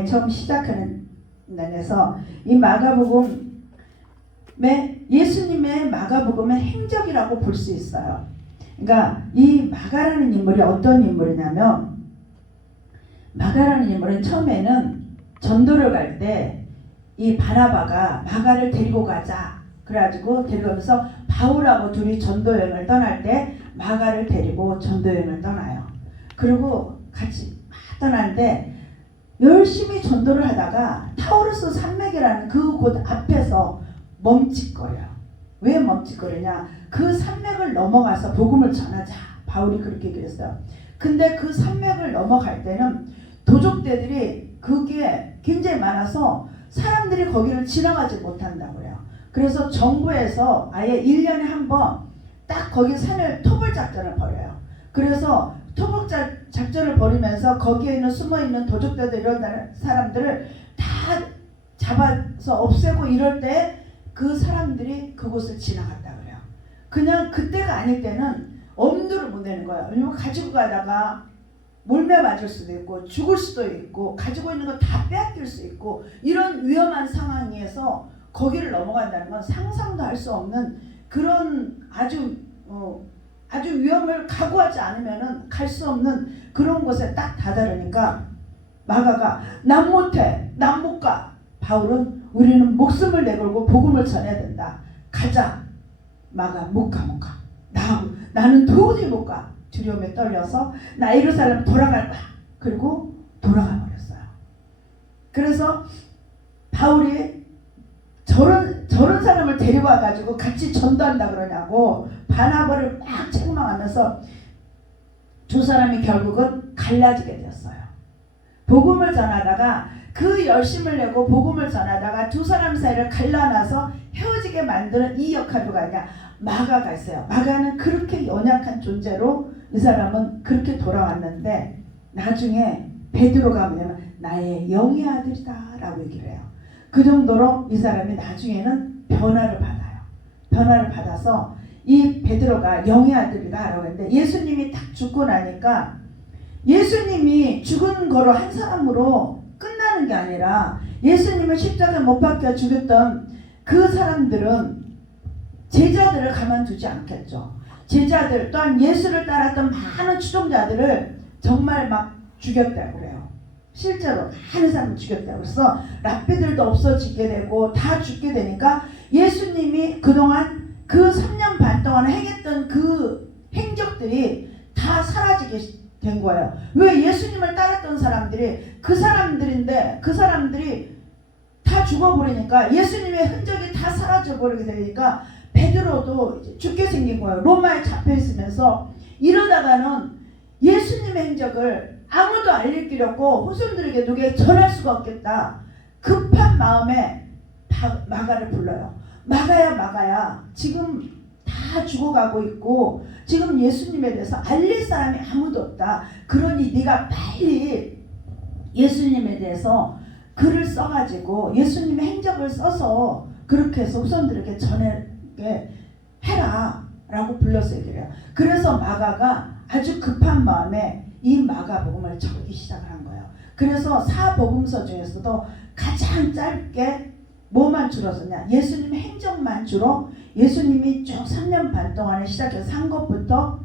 장에 처음 시작하는 면에서 이 마가복음의 예수님의 마가복음의 행적이라고 볼 수 있어요. 그러니까 이 마가라는 인물이 어떤 인물이냐면, 마가라는 인물은 처음에는 전도를 갈 때 이 바나바가 마가를 데리고 가자 그래가지고 데려가면서 바울하고 둘이 전도여행을 떠날 때 마가를 데리고 전도여행을 떠나요. 그리고 같이 떠나는데 열심히 전도를 하다가 타우루스 산맥이라는 그 곳 앞에서 멈칫거려요. 왜 멈칫거리냐? 그 산맥을 넘어가서 복음을 전하자. 바울이 그렇게 그랬어요. 근데 그 산맥을 넘어갈 때는 도적대들이 그게 굉장히 많아서 사람들이 거기를 지나가지 못한다고요. 그래서 정부에서 아예 1년에 한 번 딱 거기 산을 토벌 작전을 벌여요. 그래서 토벌 작전을 벌이면서 거기에 있는 숨어있는 도적대들 이런 사람들을 다 잡아서 없애고 이럴 때 그 사람들이 그곳을 지나갔다 그래요. 그냥 그때가 아닐 때는 엄두를 못 내는 거예요. 왜냐면 가지고 가다가 몰매 맞을 수도 있고 죽을 수도 있고 가지고 있는 거 다 빼앗길 수 있고 이런 위험한 상황에서 거기를 넘어간다는 건 상상도 할 수 없는 그런 아주 위험을 각오하지 않으면은 갈 수 없는 그런 곳에 딱 다다르니까 마가가 난 못해, 난 못 가. 바울은 우리는 목숨을 내걸고 복음을 전해야 된다. 가자. 마가 못 가. 나는 도저히 못 가. 두려움에 떨려서 나 예루살렘 돌아갈 거야. 그리고 돌아가 버렸어요. 그래서 바울이 저런 사람을 데려와 가지고 같이 전도한다 그러냐고 바나바를 막 책망하면서 두 사람이 결국은 갈라지게 되었어요. 복음을 전하다가 그 열심을 내고 복음을 전하다가 두 사람 사이를 갈라놔서 헤어지게 만드는 이 역할을 누가 하냐? 마가가 있어요. 마가는 그렇게 연약한 존재로 이 사람은 그렇게 돌아왔는데 나중에 베드로가 뭐냐면 나의 영의 아들이다 라고 얘기를 해요. 그 정도로 이 사람이 나중에는 변화를 받아요. 변화를 받아서 이 베드로가 영의 아들이다 라고 했는데 예수님이 딱 죽고 나니까 예수님이 죽은 거로 한 사람으로 끝나는 게 아니라 예수님을 십자가에 못 박혀 죽였던 그 사람들은 제자들을 가만두지 않겠죠. 제자들 또한 예수를 따랐던 많은 추종자들을 정말 막 죽였다고 그래요. 실제로 많은 사람을 죽였다고. 그래서 랍비들도 없어지게 되고 다 죽게 되니까 예수님이 그동안 그 3년 반 동안 행했던 그 행적들이 다 사라지게 된 거예요. 왜? 예수님을 따랐던 사람들이 그 사람들인데 그 사람들이 다 죽어버리니까 예수님의 흔적이 다 사라져버리게 되니까 베드로도 이제 죽게 생긴 거예요. 로마에 잡혀 있으면서. 이러다가는 예수님의 행적을 아무도 알릴 길 없고 후손들에게 누구에게 전할 수가 없겠다. 급한 마음에 마가를 불러요. 마가야 지금 다 죽어가고 있고 지금 예수님에 대해서 알릴 사람이 아무도 없다. 그러니 네가 빨리 예수님에 대해서 글을 써가지고 예수님의 행적을 써서 그렇게 해서 후손들에게 전하게 해라 라고 불러서 얘기를 해요. 그래서 마가가 아주 급한 마음에 이 마가복음을 적기 시작을 한 거예요. 그래서 사복음서 중에서도 가장 짧게 뭐만 줄었었냐? 예수님의 행적만 주로 예수님이 쭉 3년 반 동안에 시작해서 한 것부터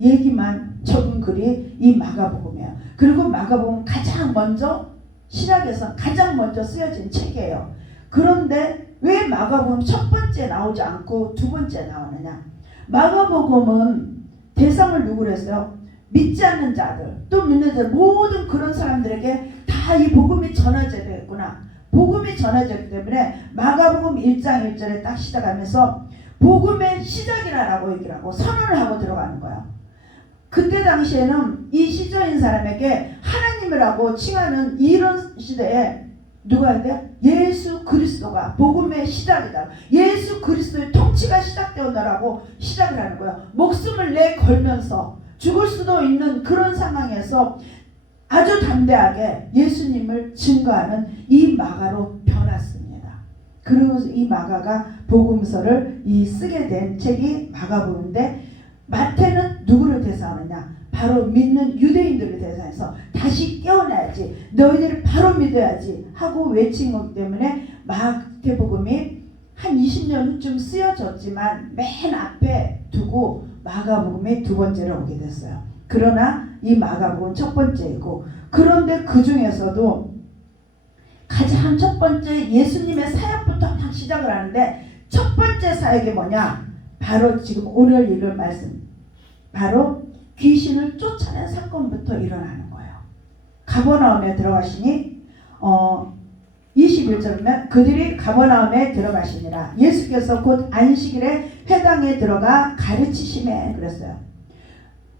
얘기만 적은 글이 이 마가복음이에요. 그리고 마가복음은 가장 먼저 신약에서 가장 먼저 쓰여진 책이에요. 그런데 왜 마가복음 첫 번째 나오지 않고 두 번째 나오느냐? 마가복음은 대상을 누구로 했어요? 믿지 않는 자들, 또 믿는 자들, 모든 그런 사람들에게 다 이 복음이 전해져야 되겠구나. 복음이 전해졌기 때문에 마가복음 1장 1절에 딱 시작하면서 복음의 시작이라고 얘기를 하고 선언을 하고 들어가는 거야. 그때 당시에는 이 시저인 사람에게 하나님이라고 칭하는 이런 시대에 누가 했대? 예수 그리스도가 복음의 시작이다. 예수 그리스도의 통치가 시작되었다라고 시작을 하는 거야. 목숨을 내걸면서 죽을 수도 있는 그런 상황에서 아주 담대하게 예수님을 증거하는 이 마가로 변했습니다. 그리고 이 마가가 복음서를 쓰게 된 책이 마가복음인데 마태는 누구를 대사하느냐? 바로 믿는 유대인들을 대상해서 다시 깨어나야지, 너희들이 바로 믿어야지 하고 외친 것 때문에 마태복음이 한 20년쯤 쓰여졌지만 맨 앞에 두고 마가복음이 두 번째로 오게 됐어요. 그러나 이 마가복음은 첫 번째이고, 그런데 그 중에서도 가장 첫 번째 예수님의 사역부터 막 시작을 하는데, 첫 번째 사역이 뭐냐? 바로 지금 오늘 읽을 말씀, 바로 귀신을 쫓아낸 사건부터 일어나는 거예요. 가버나움에 들어가시니 21절이면 그들이 가버나움에 들어가시니라. 예수께서 곧 안식일에 회당에 들어가 가르치시매 그랬어요.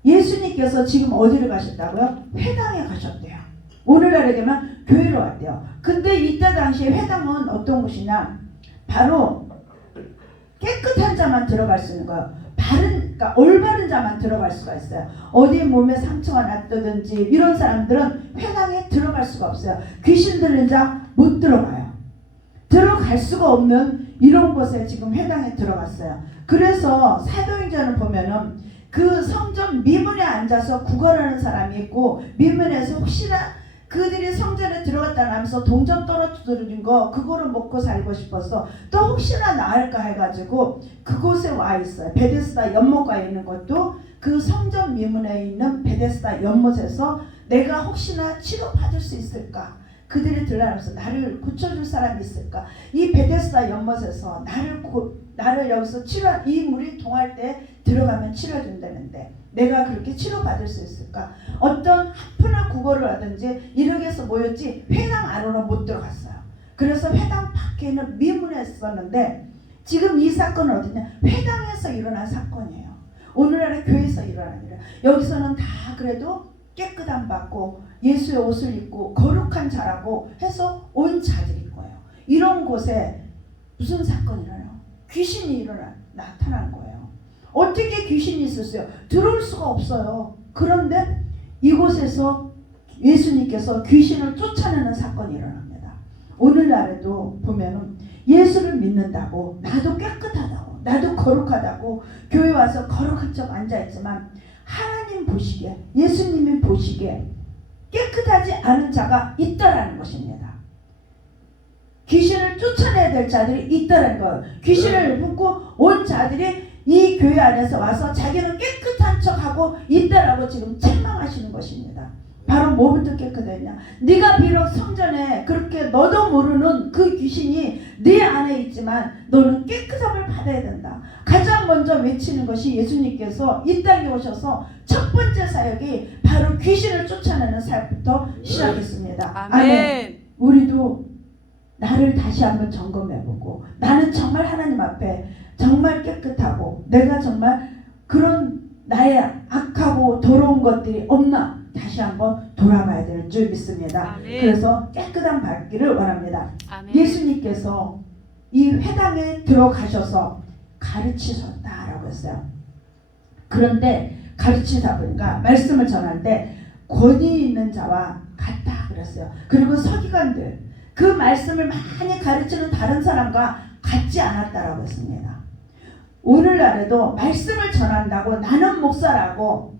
예수님께서 지금 어디를 가셨다고요? 회당에 가셨대요. 오늘날에 되면 교회로 왔대요. 근데 이때 당시에 회당은 어떤 곳이냐? 바로 깨끗한 자만 들어갈 수 있는 거예요. 그러니까 올바른 자만 들어갈 수가 있어요. 어디 몸에 상처가 났다든지 이런 사람들은 회당에 들어갈 수가 없어요. 귀신 들린 자 못 들어가요. 들어갈 수가 없는 이런 곳에 지금 회당에 들어갔어요. 그래서 사도행전을 보면은 그 성전 미문에 앉아서 구걸하는 사람이 있고, 미문에서 혹시나 그들이 성전에 들어갔다 나면서 동전 떨어뜨린 거 그거를 먹고 살고 싶어서 또 혹시나 나을까 해가지고 그곳에 와 있어요. 베데스다 연못가에 있는 것도 그 성전 미문에 있는 베데스다 연못에서 내가 혹시나 치료받을 수 있을까, 그들이 들라면서 나를 고쳐줄 사람이 있을까, 이 베데스다 연못에서 나를 여기서 이 물이 동할 때 들어가면 치료해준다는데 내가 그렇게 치료받을 수 있을까, 어떤 하프나 구걸을 하든지 이렇게 해서 모였지 회당 안으로 못 들어갔어요. 그래서 회당 밖에 있는 미문에 있었는데, 지금 이 사건은 어디냐? 회당에서 일어난 사건이에요. 오늘날의 교회에서 일어난 일이에요. 여기서는 다 그래도 깨끗함 받고 예수의 옷을 입고 거룩한 자라고 해서 온 자들인 거예요. 이런 곳에 무슨 사건이 일어나요? 귀신이 나타난 거예요. 어떻게 귀신이 있었어요? 들어올 수가 없어요. 그런데 이곳에서 예수님께서 귀신을 쫓아내는 사건이 일어납니다. 오늘날에도 보면은 예수를 믿는다고, 나도 깨끗하다고, 나도 거룩하다고 교회 와서 거룩한 척 앉아있지만 하나님 보시기에, 예수님이 보시기에 깨끗하지 않은 자가 있다라는 것입니다. 귀신을 쫓아내야 될 자들이 있다라는 거예요. 귀신을 품고 온 자들이 이 교회 안에서 와서 자기는 깨끗한 척하고 있다라고 지금 책망하시는 것입니다. 바로 뭐부터 깨끗했냐? 네가 비록 성전에 그렇게 너도 모르는 그 귀신이 네 안에 있지만 너는 깨끗함을 받아야 된다. 가장 먼저 외치는 것이 예수님께서 이 땅에 오셔서 첫 번째 사역이 바로 귀신을 쫓아내는 사역부터 시작했습니다. 아멘. 우리도 나를 다시 한번 점검해보고, 나는 정말 하나님 앞에 정말 깨끗하고 내가 정말 그런 나의 악하고 더러운 것들이 없나 다시 한번 돌아봐야 될 줄 믿습니다. 아멘. 그래서 깨끗함 받기를 원합니다. 아멘. 예수님께서 이 회당에 들어가셔서 가르치셨다라고 했어요. 그런데 가르치다 보니까 말씀을 전할 때 권위 있는 자와 같다 그랬어요. 그리고 서기관들, 그 말씀을 많이 가르치는 다른 사람과 같지 않았다라고 했습니다. 오늘날에도 말씀을 전한다고 나는 목사라고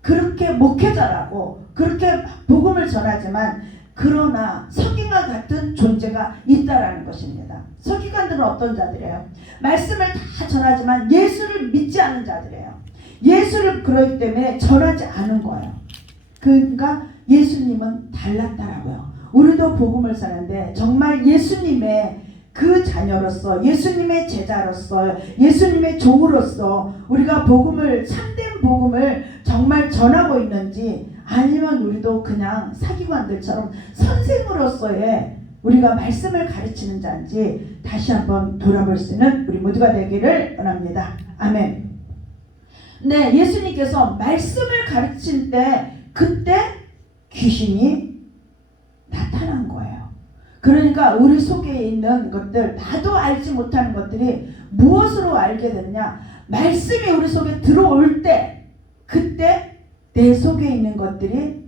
그렇게 목회자라고 그렇게 복음을 전하지만, 그러나 서기관 같은 존재가 있다라는 것입니다. 서기관들은 어떤 자들이에요? 말씀을 다 전하지만 예수를 믿지 않은 자들이에요. 예수를 그러기 때문에 전하지 않은 거예요. 그러니까 예수님은 달랐다라고요. 우리도 복음을 전하는데 정말 예수님의 그 자녀로서, 예수님의 제자로서, 예수님의 종으로서 우리가 복음을, 참된 복음을 정말 전하고 있는지, 아니면 우리도 그냥 사기관들처럼 선생으로서의 우리가 말씀을 가르치는 자인지 다시 한번 돌아볼 수 있는 우리 모두가 되기를 원합니다. 아멘. 네, 예수님께서 말씀을 가르칠 때 그때 귀신이 나타난 거예요. 그러니까 우리 속에 있는 것들, 나도 알지 못하는 것들이 무엇으로 알게 되느냐? 말씀이 우리 속에 들어올 때, 그때 내 속에 있는 것들이,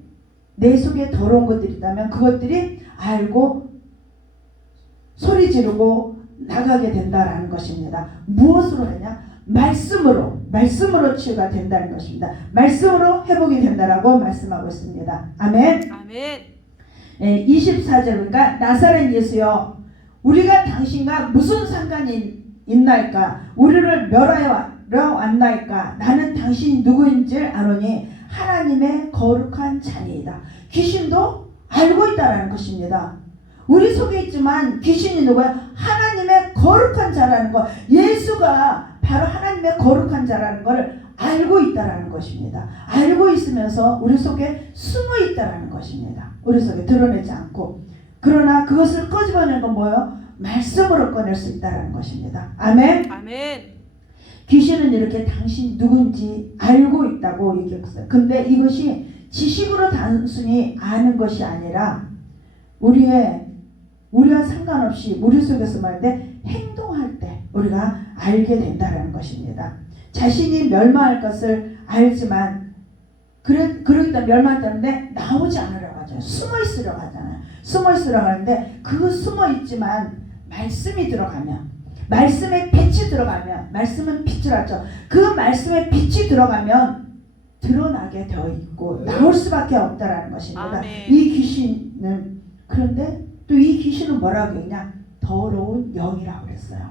내 속에 더러운 것들이 있다면 그것들이 알고 소리 지르고 나가게 된다라는 것입니다. 무엇으로 하냐? 말씀으로 치유가 된다는 것입니다. 말씀으로 회복이 된다라고 말씀하고 있습니다. 아멘. 아멘. 24절 그러니까 나사렛 예수여 우리가 당신과 무슨 상관이 있나이까 우리를 멸하여 왔나이까 나는 당신이 누구인지 아노니 하나님의 거룩한 자니이다. 귀신도 알고 있다라는 것입니다. 우리 속에 있지만 귀신이 누구야? 하나님의 거룩한 자라는 것. 예수가 바로 하나님의 거룩한 자라는 것을 알고 있다라는 것입니다. 알고 있으면서 우리 속에 숨어 있다라는 것입니다. 우리 속에 드러내지 않고. 그러나 그것을 꺼집어내는 건 뭐예요? 말씀으로 꺼낼 수 있다라는 것입니다. 아멘. 아멘. 귀신은 이렇게 당신 누군지 알고 있다고 얘기했어요. 근데 이것이 지식으로 단순히 아는 것이 아니라 우리와 상관없이 우리 속에서 말 때 행동할 때 우리가 알게 된다는 것입니다. 자신이 멸망할 것을 알지만 그러기 때문에 멸망했다는데 나오지 않으려고 하잖아요. 숨어 있으려고 하잖아요. 숨어 있으려고 하는데 그 숨어 있지만 말씀이 들어가면 말씀에 빛이 들어가면 말씀은 빛을 하죠. 그 말씀에 빛이 들어가면 드러나게 되어 있고 나올 수밖에 없다라는 것입니다. 아멘. 이 귀신은 그런데 또 이 귀신은 뭐라고 했냐? 더러운 영이라고 그랬어요.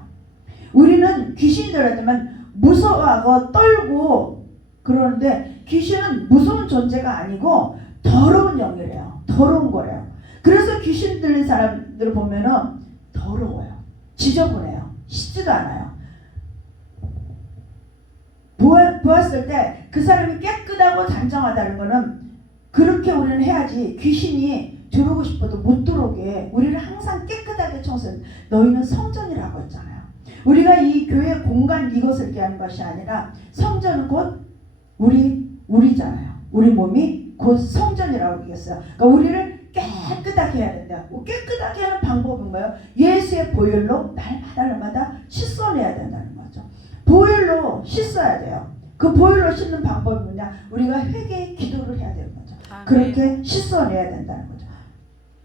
우리는 귀신이 들어가면 무서워하고 떨고 그러는데 귀신은 무서운 존재가 아니고 더러운 영이래요. 더러운 거래요. 그래서 귀신 들린 사람들을 보면은 더러워요. 지저분해요. 씻지도 않아요. 보았을 때 그 사람이 깨끗하고 단정하다는 거는 그렇게 우리는 해야지 귀신이 들어오고 싶어도 못 들어오게 우리를 항상 깨끗하게 청소해. 너희는 성전이라고 했잖아요. 우리가 이 교회 공간 이것을 얘기하는 것이 아니라 성전은 곧 우리잖아요. 우리 몸이 곧 성전이라고 얘기했어요. 그러니까 우리를 깨끗하게 해야 된다. 깨끗하게 하는 방법은 뭐예요? 예수의 보혈로 날마다 씻어내야 된다는 거죠. 보혈로 씻어야 돼요. 그 보혈로 씻는 방법이 뭐냐? 우리가 회개의 기도를 해야 되는 거죠. 아멘. 그렇게 씻어내야 된다는 거죠.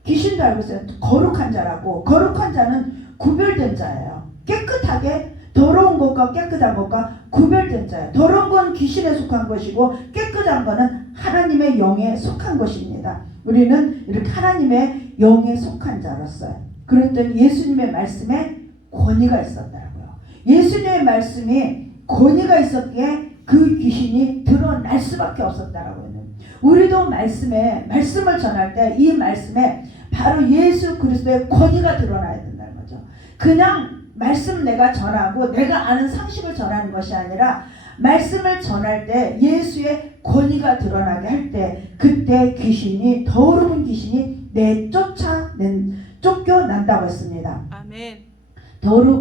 귀신도 알고 있어요. 거룩한 자라고. 거룩한 자는 구별된 자예요. 깨끗하게 더러운 것과 깨끗한 것과 구별된 자예요. 더러운 건 귀신에 속한 것이고 깨끗한 거는 하나님의 영에 속한 것입니다. 우리는 이렇게 하나님의 영에 속한 자로서요. 그랬더니 예수님의 말씀에 권위가 있었더라고요. 예수님의 말씀이 권위가 있었기에 그 귀신이 드러날 수밖에 없었다라고요. 우리도 말씀을 전할 때 이 말씀에 바로 예수 그리스도의 권위가 드러나야 된다는 거죠. 그냥 말씀 내가 전하고 내가 아는 상식을 전하는 것이 아니라 말씀을 전할 때 예수의 권위가 드러나게 할 때 그때 귀신이 더러운 귀신이 쫓겨난다고 했습니다. 아멘.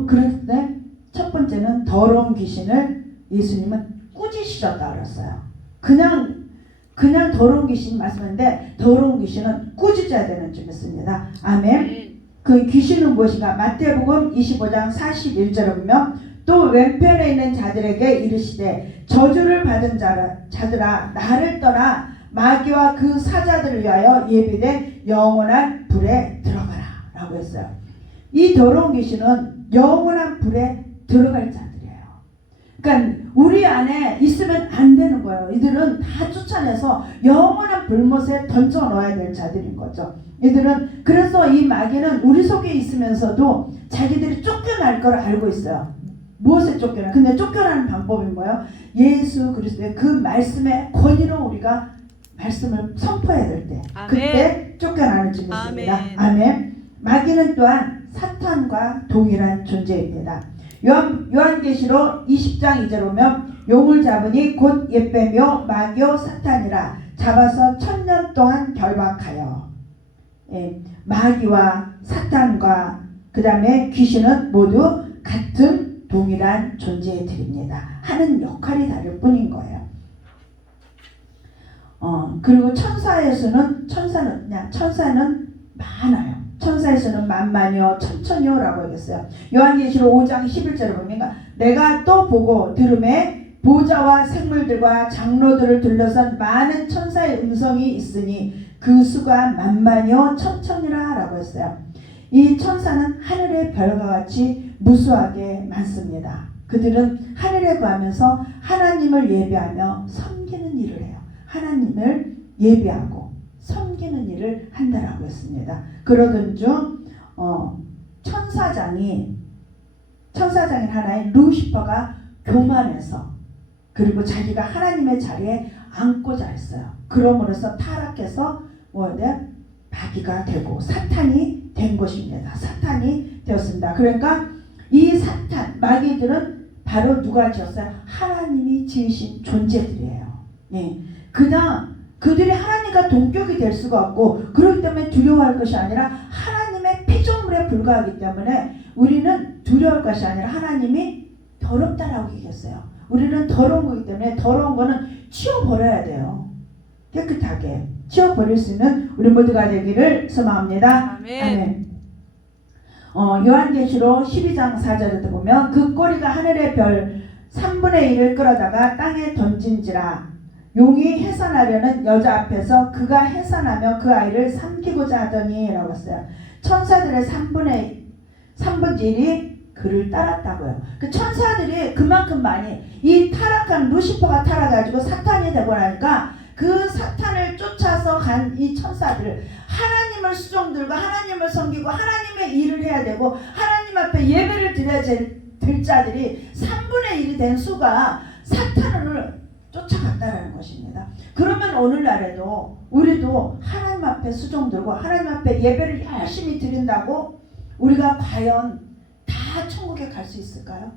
그런데 첫 번째는 더러운 귀신을 예수님은 꾸짖으셨다 그랬어요. 그냥 더러운 귀신 말씀하는데 더러운 귀신은 꾸짖어야 되는 줄 믿습니다. 아멘. 그 귀신은 무엇인가? 마태복음 25장 41절에 보면 또 왼편에 있는 자들에게 이르시되 저주를 받은 자들아 나를 떠나 마귀와 그 사자들을 위하여 예비된 영원한 불에 들어가라 라고 했어요. 이 더러운 귀신은 영원한 불에 들어갈 자들이에요. 그러니까 우리 안에 있으면 안 되는 거예요. 이들은 다 쫓아내서 영원한 불못에 던져 넣어야 될 자들인 거죠. 이들은 그래서 이 마귀는 우리 속에 있으면서도 자기들이 쫓겨날 걸 알고 있어요. 무엇에 쫓겨나? 근데 쫓겨나는 방법이 뭐예요? 예수 그리스도의 그 말씀의 권위로 우리가 말씀을 선포해야 될 때 그때 쫓겨나는 줄 믿습니다. 아멘. 마귀는 또한 사탄과 동일한 존재입니다. 요한계시록 20장 2절 보면 용을 잡으니 곧 옛뱀이요 마귀요 사탄이라 잡아서 1000년 동안 결박하여. 마귀와 사탄과 그 다음에 귀신은 모두 같은 동일한 존재들입니다. 하는 역할이 다를 뿐인 거예요. 그리고 천사는 많아요. 천사의 수는 만만이요 천천이요 라고 하겠어요. 요한계시록 5장 11절에 보면 내가 또 보고 들음에 보좌와 생물들과 장로들을 둘러선 많은 천사의 음성이 있으니 그 수가 만만이요 천천이라 라고 했어요. 이 천사는 하늘의 별과 같이 무수하게 많습니다. 그들은 하늘에 거하면서 하나님을 예배하며 섬기는 일을 해요. 하나님을 예배하고 섬기는 일을 한다라고 했습니다. 그러던 중 천사장인 하나인 루시퍼가 교만해서 그리고 자기가 하나님의 자리에 앉고자 했어요. 그러므로서 타락해서 마귀가 되고 사탄이 된 것입니다. 사탄이 되었습니다. 그러니까 이 사탄, 마귀들은 바로 누가 지었어요? 하나님이 지으신 존재들이에요. 예. 그냥 그들이 하나님과 동격이 될 수가 없고 그렇기 때문에 두려워할 것이 아니라 하나님의 피조물에 불과하기 때문에 우리는 두려울 것이 아니라 하나님이 더럽다라고 얘기했어요. 우리는 더러운 거기 때문에 더러운 거는 치워버려야 돼요. 깨끗하게 치워버릴 수 있는 우리 모두가 되기를 소망합니다. 아멘. 요한계시록 12장 4절에 보면 그 꼬리가 하늘의 별 3분의 1을 끌어다가 땅에 던진지라 용이 해산하려는 여자 앞에서 그가 해산하며 그 아이를 삼키고자 하더니 라고 했어요. 천사들의 3분의 1이 그를 따랐다고요. 그 천사들이 그만큼 많이 이 타락한 루시퍼가 타락해가지고 사탄이 되고 나니까 그 사탄을 쫓아서 간 이 천사들을 하나님을 수종들고 하나님을 섬기고 하나님의 일을 해야 되고 하나님 앞에 예배를 드려야 될 자들이 3분의 1이 된 수가 사탄을 쫓아간다는 것입니다. 그러면 오늘날에도 우리도 하나님 앞에 수종들고 하나님 앞에 예배를 열심히 드린다고 우리가 과연 다 천국에 갈 수 있을까요?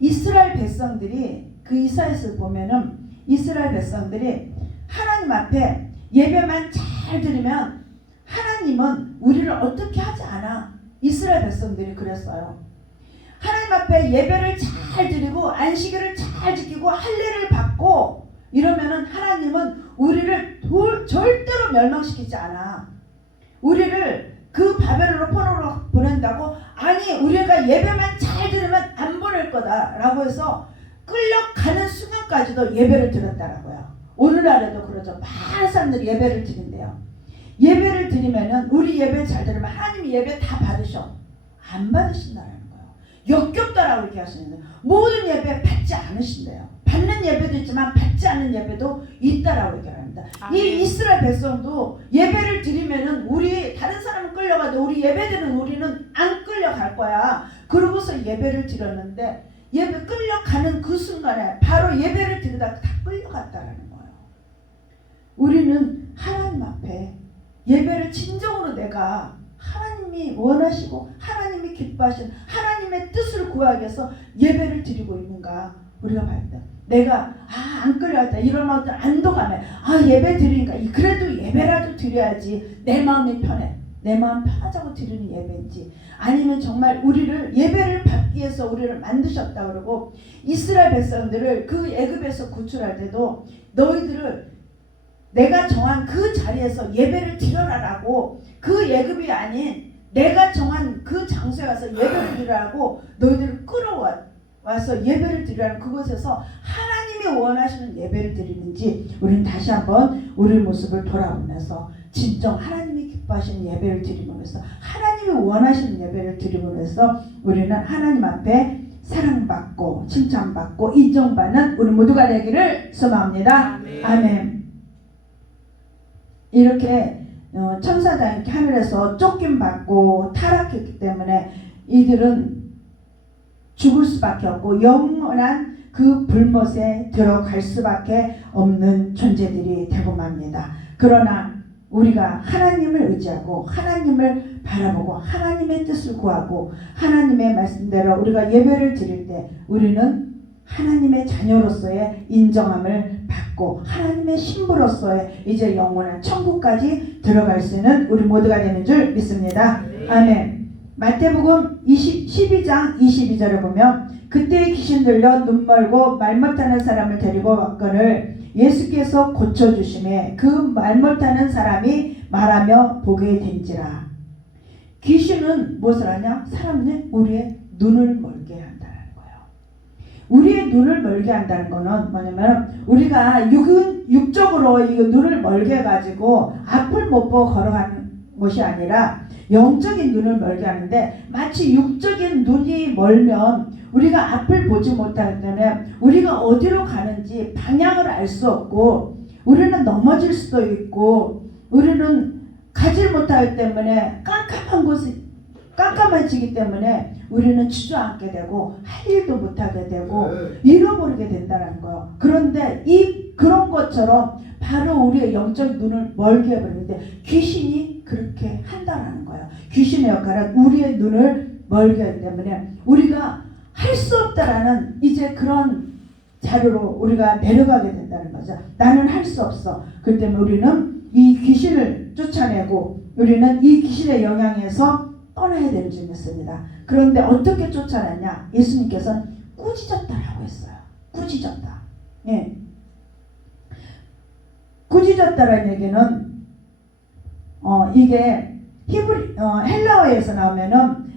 이스라엘 백성들이 그 이사야서 보면은 이스라엘 백성들이 하나님 앞에 예배만 잘 드리면 하나님은 우리를 어떻게 하지 않아. 이스라엘 백성들이 그랬어요. 하나님 앞에 예배를 잘 드리고 안식일을 잘 지키고 할례를 받고 이러면은 하나님은 우리를 절대로 멸망시키지 않아. 우리를 그 바벨론으로 포로로 보낸다고? 아니, 우리가 예배만 잘 드리면 안 보낼 거다 라고 해서 끌려가는 순간까지도 예배를 드렸다라고요. 오늘날에도 그러죠. 많은 사람들이 예배를 드린대요. 예배를 드리면은 우리 예배 잘 드리면 하나님이 예배 다 받으셔. 안 받으신다라는 거예요. 역겹다라고 얘기하시는데 모든 예배 받지 않으신대요. 받는 예배도 있지만 받지 않는 예배도 있다라고 얘기합니다. 이 이스라엘 백성도 예배를 드리면은 우리 다른 사람은 끌려가도 우리 예배드리는 우리는 안 끌려갈 거야. 그러고서 예배를 드렸는데 예배 끌려가는 그 순간에 바로 예배를 드리다가 다 끌려갔다라는 거예요. 우리는 하나님 앞에 예배를 진정으로 내가 하나님이 원하시고 하나님이 기뻐하시는 하나님의 뜻을 구하기 위해서 예배를 드리고 있는가 우리가 봐야 돼. 내가 안 끌려갔다 이런 어떤 안도감에 예배 드리니까 그래도 예배라도 드려야지 내 마음이 편해. 내 마음 편하자고 드리는 예배인지 아니면 정말 우리를 예배를 받기 위해서 우리를 만드셨다 그러고 이스라엘 백성들을 그 애굽에서 구출할 때도 너희들을 내가 정한 그 자리에서 예배를 드려라라고 그 예굽이 아닌 내가 정한 그 장소에 가서 예배를 드리라고 너희들을 끌어와서 예배를 드리라는 그곳에서 하나님이 원하시는 예배를 드리는지 우리는 다시 한번 우리 모습을 돌아보면서 진정 하나님이 기뻐하시는 예배를 드림으로써 하나님이 원하시는 예배를 드림으로써 우리는 하나님 앞에 사랑받고 칭찬받고 인정받는 우리 모두가 되기를 소망합니다. 아멘. 이렇게 천사가 이렇게 하늘에서 쫓김받고 타락했기 때문에 이들은 죽을 수밖에 없고 영원한 그 불못에 들어갈 수밖에 없는 존재들이 되고 맙니다. 그러나 우리가 하나님을 의지하고 하나님을 바라보고 하나님의 뜻을 구하고 하나님의 말씀대로 우리가 예배를 드릴 때 우리는 하나님의 자녀로서의 인정함을 받고 하나님의 신부로서의 이제 영원한 천국까지 들어갈 수 있는 우리 모두가 되는 줄 믿습니다. 아멘. 마태복음 12장 22절에 보면 그때 귀신 들려 눈 멀고 말 못하는 사람을 데리고 왔거늘 예수께서 고쳐주심에 그 말 못하는 사람이 말하며 보게 된지라. 귀신은 무엇을 하냐? 사람은 우리의 눈을 멀게 한다는 거예요. 우리의 눈을 멀게 한다는 거는 뭐냐면 우리가 육적으로 이 눈을 멀게 해가지고 앞을 못 보고 걸어가는 것이 아니라 영적인 눈을 멀게 하는데, 마치 육적인 눈이 멀면 우리가 앞을 보지 못하기 때문에 우리가 어디로 가는지 방향을 알 수 없고, 우리는 넘어질 수도 있고, 우리는 가질 못하기 때문에 깜깜한 곳이 깜깜해지기 때문에 우리는 주저앉게 되고 할 일도 못하게 되고 잃어버리게 된다는 거예요. 그런데 그런 것처럼 바로 우리의 영적 눈을 멀게 해버리는데, 귀신이 그렇게 한다는 거예요. 귀신의 역할은 우리의 눈을 멀게 하기 때문에 우리가 할 수 없다라는 이제 그런 자료로 우리가 내려가게 된다는 거죠. 나는 할 수 없어. 그렇기 때문에 우리는 이 귀신을 쫓아내고 우리는 이 귀신의 영향에서 떠나야 되는 줄을 믿습니다. 그런데 어떻게 쫓아냈냐? 예수님께서는 꾸짖었다라고 했어요. 꾸짖었다. 예. 꾸짖었다라는 얘기는 이게 헬라어에서 나오면은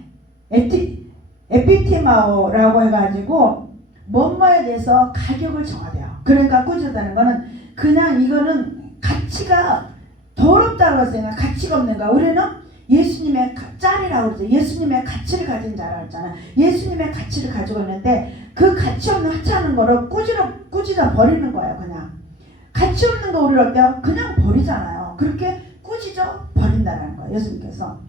에피티마오라고 해가지고 뭐뭐에 대해서 가격을 정하대요. 그러니까 꾸짖었다는 거는 그냥 이거는 가치가 더럽다고 했으니까 가치가 없는 거야. 우리는 예수님의 짤이라고 그러죠. 예수님의 가치를 가진 자라고 했잖아. 예수님의 가치를 가지고 있는데 그 가치 없는 하찮은 거를 꾸짖어 버리는 거예요. 그냥 가치 없는 거 우리를 어때요? 그냥 버리잖아요. 그렇게 꾸짖어 버린다는 거예요. 예수님께서.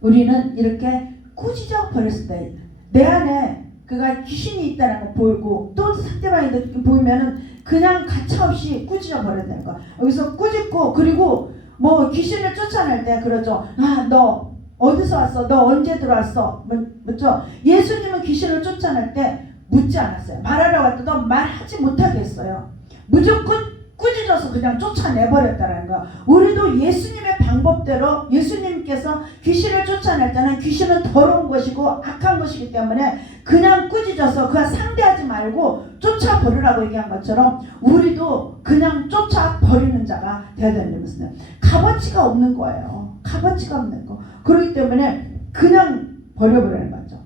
우리는 이렇게 꾸짖어 버렸을 때 내 안에 그가 귀신이 있다는 거 보이고 또 상대방이 보이면은 그냥 가차없이 꾸짖어 버린다는 거. 여기서 꾸짖고, 그리고 뭐 귀신을 쫓아낼 때 그러죠. 아, 너 어디서 왔어? 너 언제 들어왔어? 맞죠? 예수님은 귀신을 쫓아낼 때 묻지 않았어요. 말하라고 했더니 너 말하지 못하게 했어요. 무조건 꾸짖어서 그냥 쫓아내버렸다는 거야. 우리도 예수님의 방법대로, 예수님께서 귀신을 쫓아낼 때는 귀신은 더러운 것이고 악한 것이기 때문에 그냥 꾸짖어서 그와 상대하지 말고 쫓아버리라고 얘기한 것처럼 우리도 그냥 쫓아버리는 자가 되어야 되는 것은 값어치가 없는 거예요. 값어치가 없는 거. 그렇기 때문에 그냥 버려버리는 거죠.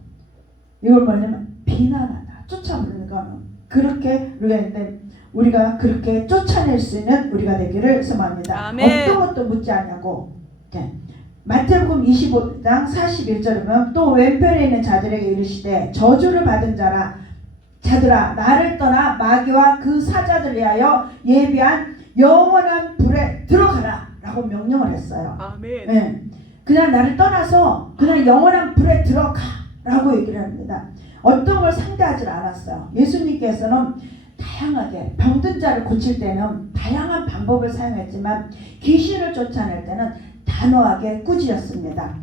이걸 뭐냐면 비난하다, 쫓아버리는 거는 그렇게 우리가 했는데, 우리가 그렇게 쫓아낼 수 있는 우리가 되기를 소망합니다. 아멘. 어떤 것도 묻지 않냐고. 마태복음 25장 41절에 보면 또 왼편에 있는 자들에게 이르시되 저주를 받은 자들아 나를 떠나 마귀와 그 사자들 위하여 예비한 영원한 불에 들어가라 라고 명령을 했어요. 아멘. 네. 그냥 나를 떠나서 그냥 영원한 불에 들어가 라고 얘기를 합니다. 어떤 걸 상대하지 않았어요. 예수님께서는 다양하게 병든 자를 고칠 때는 다양한 방법을 사용했지만 귀신을 쫓아낼 때는 단호하게 꾸짖었습니다.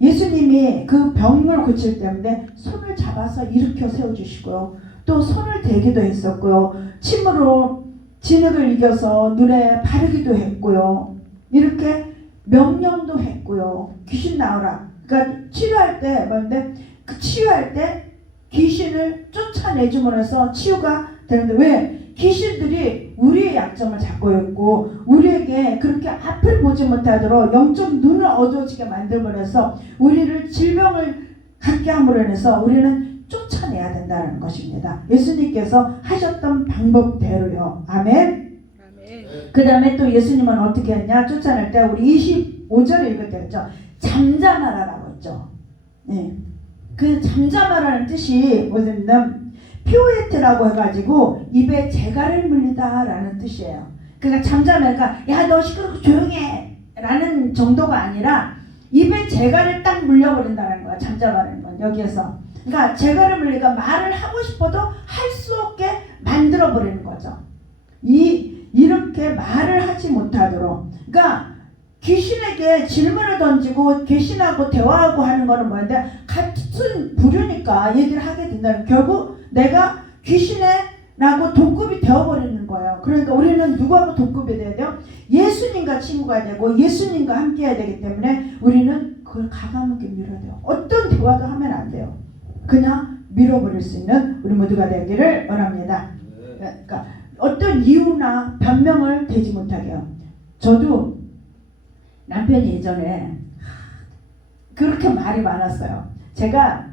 예수님이 그 병을 고칠 때인데 손을 잡아서 일으켜 세워주시고요. 또 손을 대기도 했었고요. 침으로 진흙을 이겨서 눈에 바르기도 했고요. 이렇게 명령도 했고요. 귀신 나오라. 그러니까 치료할 때 뭔데? 그 치유할 때 귀신을 쫓아내줌으로 해서 치유가 되는데, 왜? 귀신들이 우리의 약점을 잡고 있고 우리에게 그렇게 앞을 보지 못하도록 영적 눈을 어두워지게 만들어서 우리를 질병을 갖게 함으로 인해서 우리는 쫓아내야 된다는 것입니다. 예수님께서 하셨던 방법대로요. 아멘. 그 다음에 또 예수님은 어떻게 했냐? 쫓아낼 때 우리 25절 읽을 때 했죠. 잠잠하라라고 했죠. 네. 그 잠잠하라는 뜻이 뭐냐면 피오에트라고 해가지고 입에 재갈을 물리다 라는 뜻이에요. 그러니까 잠잠하니까 야 너 시끄럽고 조용해 라는 정도가 아니라 입에 재갈을 딱 물려버린다는 거야. 잠잠하는 건 여기에서. 그러니까 재갈을 물리니까 말을 하고 싶어도 할 수 없게 만들어버리는 거죠. 이렇게 말을 하지 못하도록. 그러니까 귀신에게 질문을 던지고 귀신하고 대화하고 하는 거는 뭐인데 같은 부류니까 얘기를 하게 된다는, 결국 내가 귀신하고 동급이 되어버리는 거예요. 그러니까 우리는 누구하고 동급이 돼야 돼요? 예수님과 친구가 되고 예수님과 함께 해야 되기 때문에 우리는 그걸 가감하게 밀어야 돼요. 어떤 대화도 하면 안 돼요. 그냥 밀어버릴 수 있는 우리 모두가 되기를 원합니다. 그러니까 어떤 이유나 변명을 대지 못하게 해요. 저도 남편이 예전에 그렇게 말이 많았어요. 제가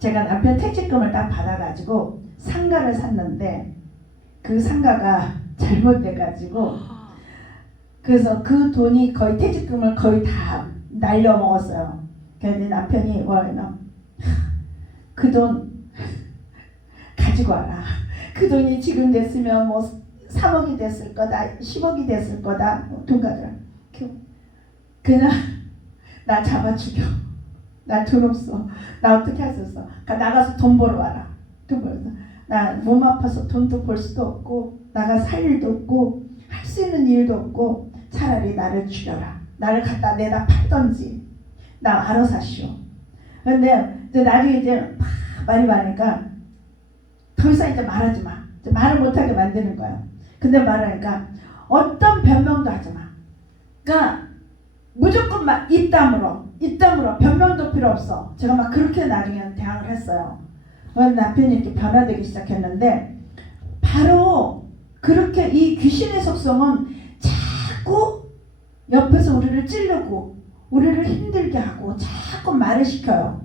남편 퇴직금을 딱 받아가지고 상가를 샀는데 그 상가가 잘못돼가지고 그래서 그 돈이 거의 퇴직금을 거의 다 날려 먹었어요. 그래서 남편이 그 돈 가지고 와라. 그 돈이 지금 됐으면 뭐 3억이 됐을 거다, 10억이 됐을 거다. 돈 가져라. 그냥 나 잡아 죽여. 나 돈 없어. 나 어떻게 할 수 없어. 나가서 돈 벌어 와라. 돈 벌어서. 나 몸 아파서 돈도 벌 수도 없고 나가 살 일도 없고 할 수 있는 일도 없고 차라리 나를 죽여라. 나를 갖다 내다 팔던지 나 알아서 하시오. 근데 이제 나중에 이제 말이 많으니까 더 이상 이제 말하지 마. 이제 말을 못하게 만드는 거야. 근데 말하니까 어떤 변명도 하지 마. 그러니까 무조건 막 입담으로 변명도 필요 없어. 제가 막 그렇게 나중에는 대항을 했어요. 남편이 이렇게 변화되기 시작했는데 바로 그렇게 이 귀신의 속성은 자꾸 옆에서 우리를 찌르고 우리를 힘들게 하고 자꾸 말을 시켜요.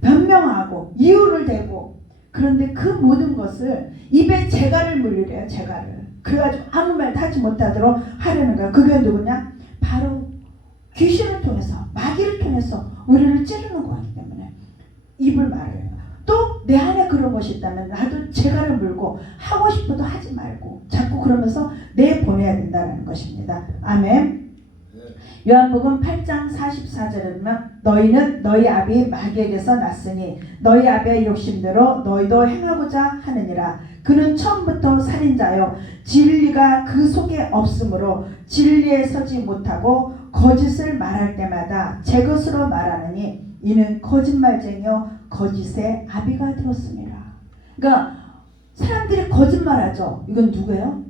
변명하고 이유를 대고. 그런데 그 모든 것을 입에 재갈을 물리래요. 재갈을. 그래가지고 아무 말도 하지 못하도록 하려는 거야. 그게 누구냐? 바로 귀신을 통해서 마귀를 통해서 우리를 찌르는 거기 때문에 입을 말해요. 또 내 안에 그런 것이 있다면 나도 재갈을 물고 하고 싶어도 하지 말고 자꾸 그러면서 내보내야 된다는 것입니다. 아멘. 요한복음 8장 44절에 보면 너희는 너희 아비 마귀에게서 났으니 너희 아비의 욕심대로 너희도 행하고자 하느니라. 그는 처음부터 살인자요 진리가 그 속에 없으므로 진리에 서지 못하고 거짓을 말할 때마다 제 것으로 말하느니 이는 거짓말쟁이요 거짓의 아비가 되었습니다. 그러니까 사람들이 거짓말하죠. 이건 누구예요?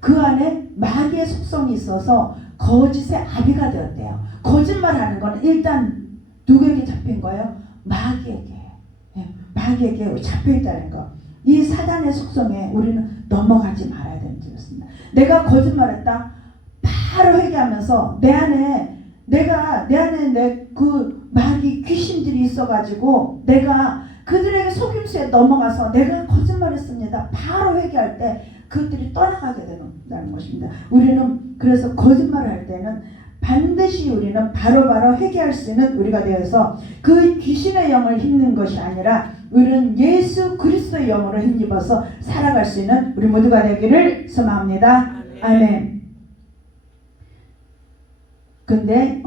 그 안에 마귀의 속성이 있어서 거짓의 아비가 되었대요. 거짓말하는 건 일단 누구에게 잡힌 거예요? 마귀에게. 마귀에게 잡혀있다는 거. 이 사단의 속성에 우리는 넘어가지 말아야 되는 줄입니다. 내가 거짓말했다. 바로 회개하면서 내 안에 그 마귀 귀신들이 있어가지고 내가 그들에게 속임수에 넘어가서 내가 거짓말했습니다. 바로 회개할 때 그것들이 떠나가게 된다는 것입니다. 우리는 그래서 거짓말을 할 때는 반드시 우리는 바로바로 회개할 수 있는 우리가 되어서 그 귀신의 영을 힘는 것이 아니라 우리는 예수 그리스도의 영으로 힘입어서 살아갈 수 있는 우리 모두가 되기를 소망합니다. 아멘. 근데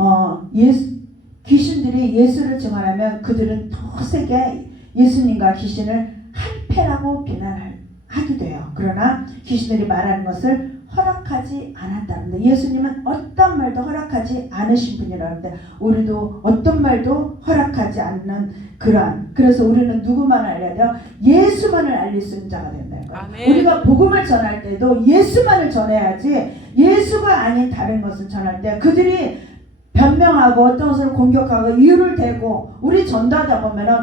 귀신들이 예수를 증언하면 그들은 더 세게 예수님과 귀신을 한패라고 비난하기도 해요. 그러나 귀신들이 말하는 것을 허락하지 않았다는데 예수님은 어떤 말도 허락하지 않으신 분이라는데 우리도 어떤 말도 허락하지 않는 그래서 우리는 누구만 알려야 돼요? 예수만을 알릴 수 있는 자가 된다는 거예요. 아멘. 우리가 복음을 전할 때도 예수만을 전해야지 예수가 아닌 다른 것을 전할 때 그들이 변명하고 어떤 것을 공격하고 이유를 대고 우리 전도하다 보면은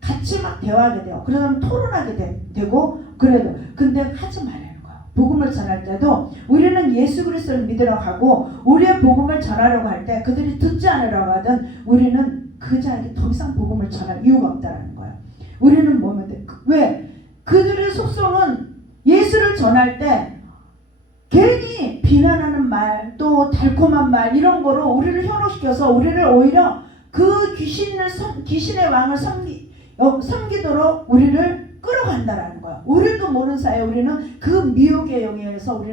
같이 막 대화하게 돼요. 그러면 토론하게 되고 그래도 근데 하지 말아요. 복음을 전할 때도 우리는 예수 그리스도를 믿으러 가고 우리의 복음을 전하려고 할 때 그들이 듣지 않으려고 하든 우리는 그 자에게 더 이상 복음을 전할 이유가 없다는 거예요. 우리는 뭐면 돼? 왜? 그들의 속성은 예수를 전할 때 괜히 비난하는 말 또 달콤한 말 이런 거로 우리를 현혹시켜서 우리를 오히려 그 귀신의 왕을 섬기도록 우리를 끌어간다라는 거야. 우리도 모르는 사이에 우리는 그 미혹의 영에 의해서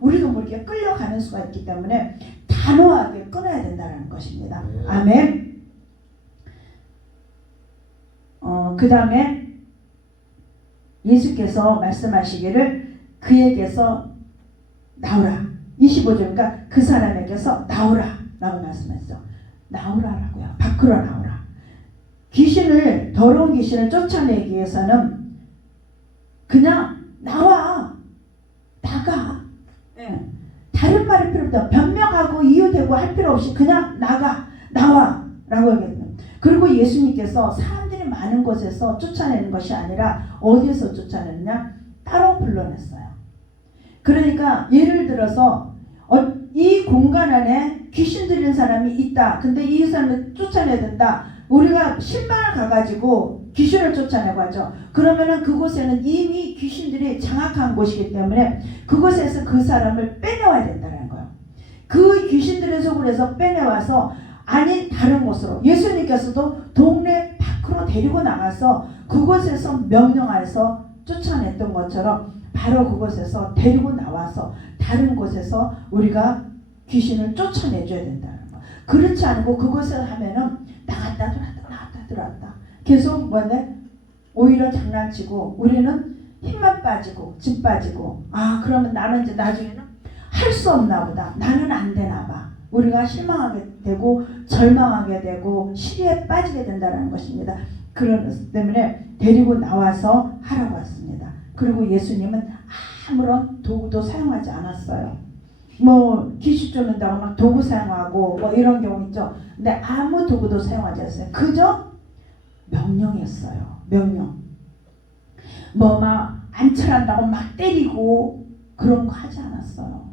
우리도 모르게 끌려가는 수가 있기 때문에 단호하게 끊어야 된다는 것입니다. 아멘. 그 다음에 예수께서 말씀하시기를 그에게서 나오라. 25절이니까 그 사람에게서 나오라 라고 말씀했어. 나오라라고요. 밖으로 나오라. 더러운 귀신을 쫓아내기 위해서는 그냥 나와. 나가. 네. 다른 말이 필요 없다. 변명하고 이유되고 할 필요 없이 그냥 나와 라고 얘기했습니다. 그리고 예수님께서 사람들이 많은 곳에서 쫓아내는 것이 아니라 어디에서 쫓아내느냐? 따로 불러냈어요. 그러니까 예를 들어서 이 공간 안에 귀신 들린 사람이 있다. 근데 이 사람을 쫓아내야 된다. 우리가 신방을 가가지고 귀신을 쫓아내고 하죠. 그러면은 그곳에는 이미 귀신들이 장악한 곳이기 때문에 그곳에서 그 사람을 빼내와야 된다는 거예요. 그 귀신들의 속으로서 빼내와서 아닌 다른 곳으로 예수님께서도 동네 밖으로 데리고 나가서 그곳에서 명령하여서 쫓아냈던 것처럼 바로 그곳에서 데리고 나와서 다른 곳에서 우리가 귀신을 쫓아내줘야 된다는 거. 그렇지 않고 그곳에 하면은 나갔다 들어왔다 계속 뭐네 오히려 장난치고 우리는 힘만 빠지고 집 빠지고 그러면 나는 이제 나중에는 할 수 없나 보다. 나는 안 되나 봐. 우리가 실망하게 되고 절망하게 되고 시리에 빠지게 된다는 것입니다. 그런 때문에 데리고 나와서 하라고 했습니다. 그리고 예수님은 아무런 도구도 사용하지 않았어요. 뭐 귀신 쫓는다고 막 도구 사용하고 뭐 이런 경우 있죠. 근데 아무 도구도 사용하지 않았어요. 그저 명령이었어요. 명령. 뭐 막 안철한다고 막 때리고 그런 거 하지 않았어요.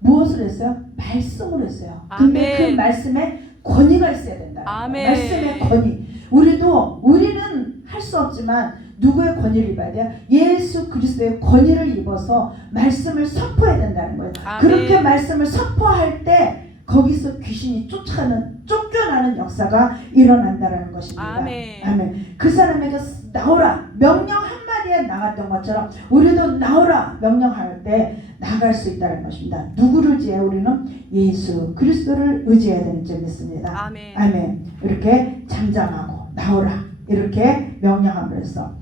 무엇을 했어요? 말씀을 했어요. 근데 그 말씀에 권위가 있어야 된다. 말씀의 권위. 우리는 할 수 없지만 누구의 권위를 입어야 돼요? 예수 그리스도의 권위를 입어서 말씀을 선포해야 된다는 거예요. 그렇게 말씀을 선포할 때 거기서 귀신이 쫓겨나는 역사가 일어난다는 것입니다. 아멘. 그 사람에게 나오라 명령 한마디에 나갔던 것처럼 우리도 나오라 명령할 때 나갈 수 있다는 것입니다. 누구를 의지해? 우리는 예수 그리스도를 의지해야 되는 점 있습니다. 아멘. 이렇게 잠잠하고 나오라 이렇게 명령함으로써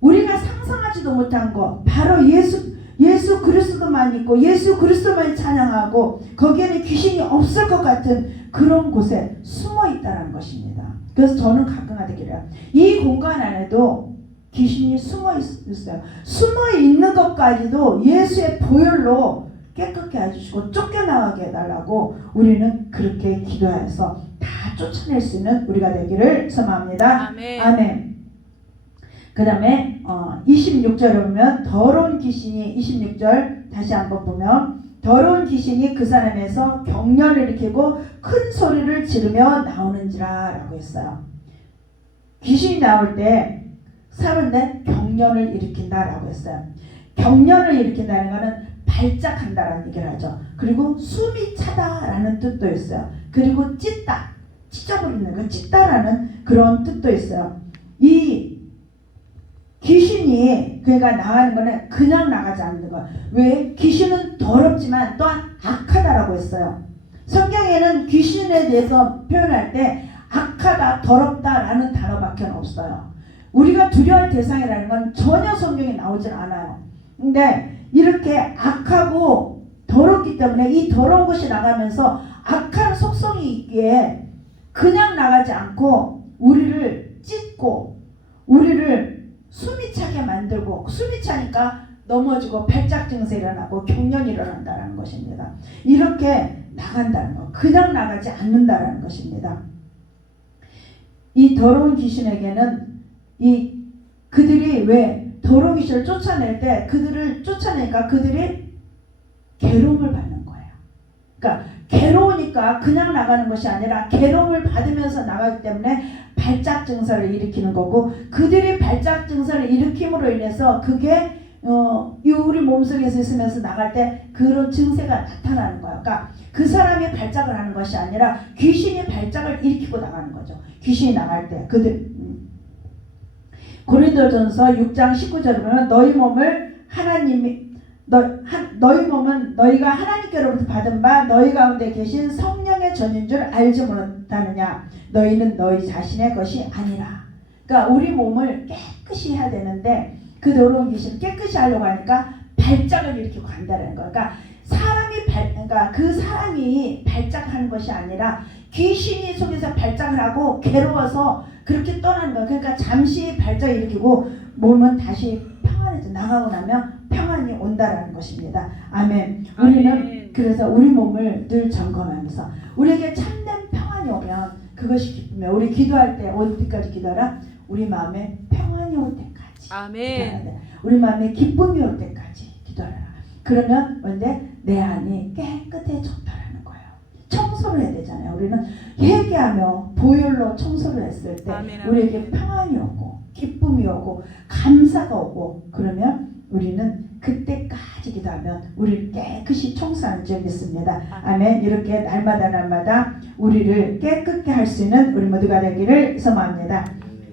우리가 상상하지도 못한 거 바로 예수 그리스도만 있고 예수 그리스도만 찬양하고 거기에는 귀신이 없을 것 같은 그런 곳에 숨어 있다는 것입니다. 그래서 저는 가끔 하기를 이 공간 안에도 귀신이 숨어 있어요. 숨어 있는 것까지도 예수의 보혈로 깨끗게 해주시고 쫓겨나가게 해달라고 우리는 그렇게 기도해서 다 쫓아낼 수 있는 우리가 되기를 소망합니다. 아멘. 그 다음에 26절에 보면 더러운 귀신이 26절 다시 한번 보면 더러운 귀신이 그 사람에서 경련을 일으키고 큰 소리를 지르며 나오는지라 라고 했어요. 귀신이 나올 때 사는데 경련을 일으킨다 라고 했어요. 경련을 일으킨다는 것은 발작한다라는 얘기를 하죠. 그리고 숨이 차다라는 뜻도 있어요. 그리고 찢다, 찢어버리는 거, 찢다라는 그런 뜻도 있어요. 이 귀신이 그러니까 나가는 거는 그냥 나가지 않는 거예요. 왜? 귀신은 더럽지만 또한 악하다라고 했어요. 성경에는 귀신에 대해서 표현할 때 악하다, 더럽다라는 단어밖에 없어요. 우리가 두려워할 대상이라는 건 전혀 성경에 나오질 않아요. 근데 이렇게 악하고 더럽기 때문에 이 더러운 것이 나가면서 악한 속성이 있기에 그냥 나가지 않고 우리를 찢고 우리를 숨이 차게 만들고 숨이 차니까 넘어지고 발작 증세 일어나고 경련이 일어난다는 것입니다. 이렇게 나간다는 것, 그냥 나가지 않는다는 것입니다. 이 더러운 귀신에게는 그들이 왜 더러운 귀신을 쫓아낼 때 그들을 쫓아내니까 그들이 괴로움을 받는 거예요. 그러니까 괴로우니까 그냥 나가는 것이 아니라 괴로움을 받으면서 나가기 때문에 발작 증세를 일으키는 거고 그들이 발작 증세를 일으킴으로 인해서 그게 우리 몸속에서 있으면서 나갈 때 그런 증세가 나타나는 거예요. 그러니까 그 사람이 발작을 하는 것이 아니라 귀신이 발작을 일으키고 나가는 거죠. 귀신이 나갈 때 고린도전서 6장 19절에 보면 너희 몸은 너희가 하나님께로부터 받은 바 너희 가운데 계신 성령의 전인 줄 알지 못하느냐. 너희는 너희 자신의 것이 아니라. 그러니까 우리 몸을 깨끗이 해야 되는데 그 더러운 귀신을 깨끗이 하려고 하니까 발작을 일으키고 간다는 거예요. 그러니까 그 사람이 발작하는 것이 아니라 귀신이 속에서 발작을 하고 괴로워서 그렇게 떠나는 거예요. 그러니까 잠시 발작을 일으키고 몸은 다시 평안해져 나가고 나면 평안이 온다라는 것입니다. 아멘. 우리는 그래서 우리 몸을 늘 점검하면서 우리에게 참된 평안이 오면 그것이 기쁨이에요. 우리 기도할 때 어디까지 기도하라? 우리 마음에 평안이 올 때까지. 아멘. 우리 마음에 기쁨이 올 때까지 기도하라. 그러면 근데 내 안이 깨끗해졌다라는 거예요. 청소를 해야 되잖아요. 우리는 회개하며 보혈로 청소를 했을 때 우리에게 평안이 오고 기쁨이 오고 감사가 오고 그러면 우리는 그때까지 끝까지 기도하면 우리를 깨끗이 청소하는 줄 믿습니다. 아멘. 이렇게 날마다 우리를 깨끗게 할 수 있는 우리 모두가 되기를 소망합니다.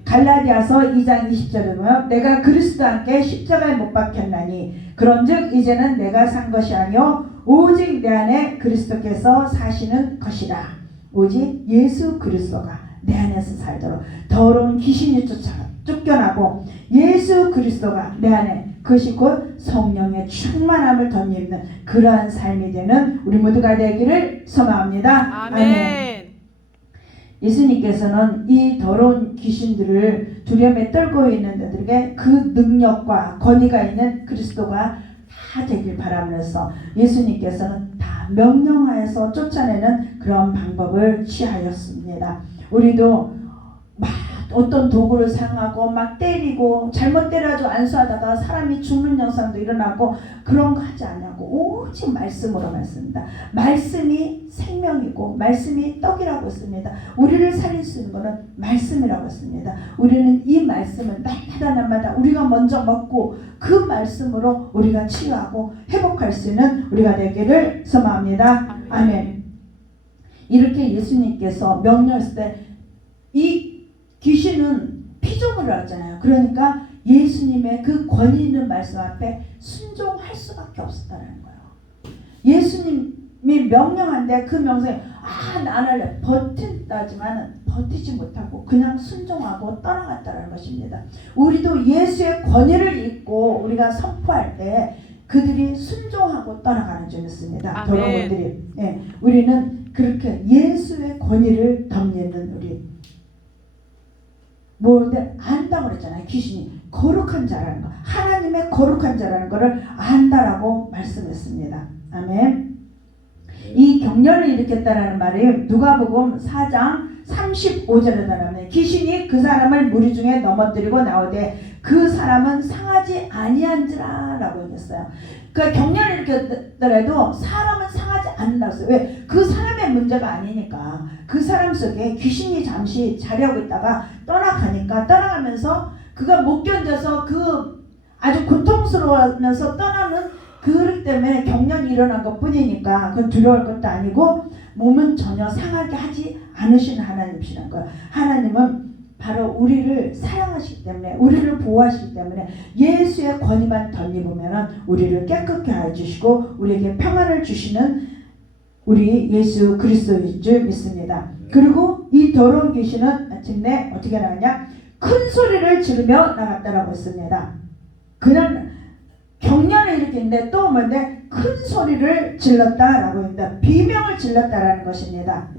갈라디아서 2장 20절에 보면 내가 그리스도와 함께 십자가에 못 박혔나니 그런즉 이제는 내가 산 것이 아니요 오직 내 안에 그리스도께서 사시는 것이라. 오직 예수 그리스도가 내 안에서 살도록 더러운 귀신이 쫓겨나고 예수 그리스도가 내 안에, 그것이 곧 성령의 충만함을 덧입는 그러한 삶이 되는 우리 모두가 되기를 소망합니다. 아멘. 예수님께서는 이 더러운 귀신들을 두려움에 떨고 있는 자들에게 그 능력과 권위가 있는 그리스도가 다 되길 바라면서 예수님께서는 다 명령하여서 쫓아내는 그런 방법을 취하였습니다. 우리도 막 어떤 도구를 사용하고 막 때리고 잘못 때려도 안수하다가 사람이 죽는 현상도 일어나고 그런 거 하지 않냐고 오직 말씀으로 말씀입니다. 말씀이 생명이고 말씀이 떡이라고 했습니다. 우리를 살릴 수 있는 것은 말씀이라고 했습니다. 우리는 이 말씀을 날마다 우리가 먼저 먹고 그 말씀으로 우리가 치유하고 회복할 수 있는 우리가 되기를 소망합니다. 아멘. 이렇게 예수님께서 명령했을 때 이 귀신은 피조물을 하잖아요. 그러니까 예수님의 그 권위 있는 말씀 앞에 순종할 수밖에 없었다는 거예요. 예수님이 명령한데 그 명령에 나는 버틴다지만 버티지 못하고 그냥 순종하고 떠나갔다는 것입니다. 우리도 예수의 권위를 입고 우리가 선포할 때 그들이 순종하고 떠나가는 줄 믿습니다. 여러분들이 우리는 그렇게 예수의 권위를 덧입는 우리 뭔데 안다고 그랬잖아요. 귀신이 거룩한 자라는 거, 하나님의 거룩한 자라는 것을 안다라고 말씀했습니다. 아멘. 이 경련을 일으켰다라는 말이 누가복음 4장 35절에 나오는 귀신이 그 사람을 무리 중에 넘어뜨리고 나오되 그 사람은 상하지 아니한지라 라고 했어요. 그러니까 경련을 일으켰더라도 사람은 상하지 않는다고 했어요. 왜? 그 사람의 문제가 아니니까. 그 사람 속에 귀신이 잠시 자리하고 있다가 떠나가면서 그가 못 견뎌서 그 아주 고통스러워하면서 떠나는 그릇 때문에 경련이 일어난 것 뿐이니까 그건 두려울 것도 아니고 몸은 전혀 상하게 하지 않으시는 하나님이시라는 거예요. 하나님은 바로 우리를 사랑하시기 때문에 우리를 보호하시기 때문에 예수의 권위만 덧입으면 우리를 깨끗게 해주시고 우리에게 평안을 주시는 우리 예수 그리스도인 줄 믿습니다. 그리고 이 더러운 귀신은 마침내 어떻게 나가냐? 큰 소리를 지르며 나갔다라고 했습니다. 그냥 경련을 일으키는데 또 뭔데 큰 소리를 질렀다라고 합니다. 비명을 질렀다라는 것입니다.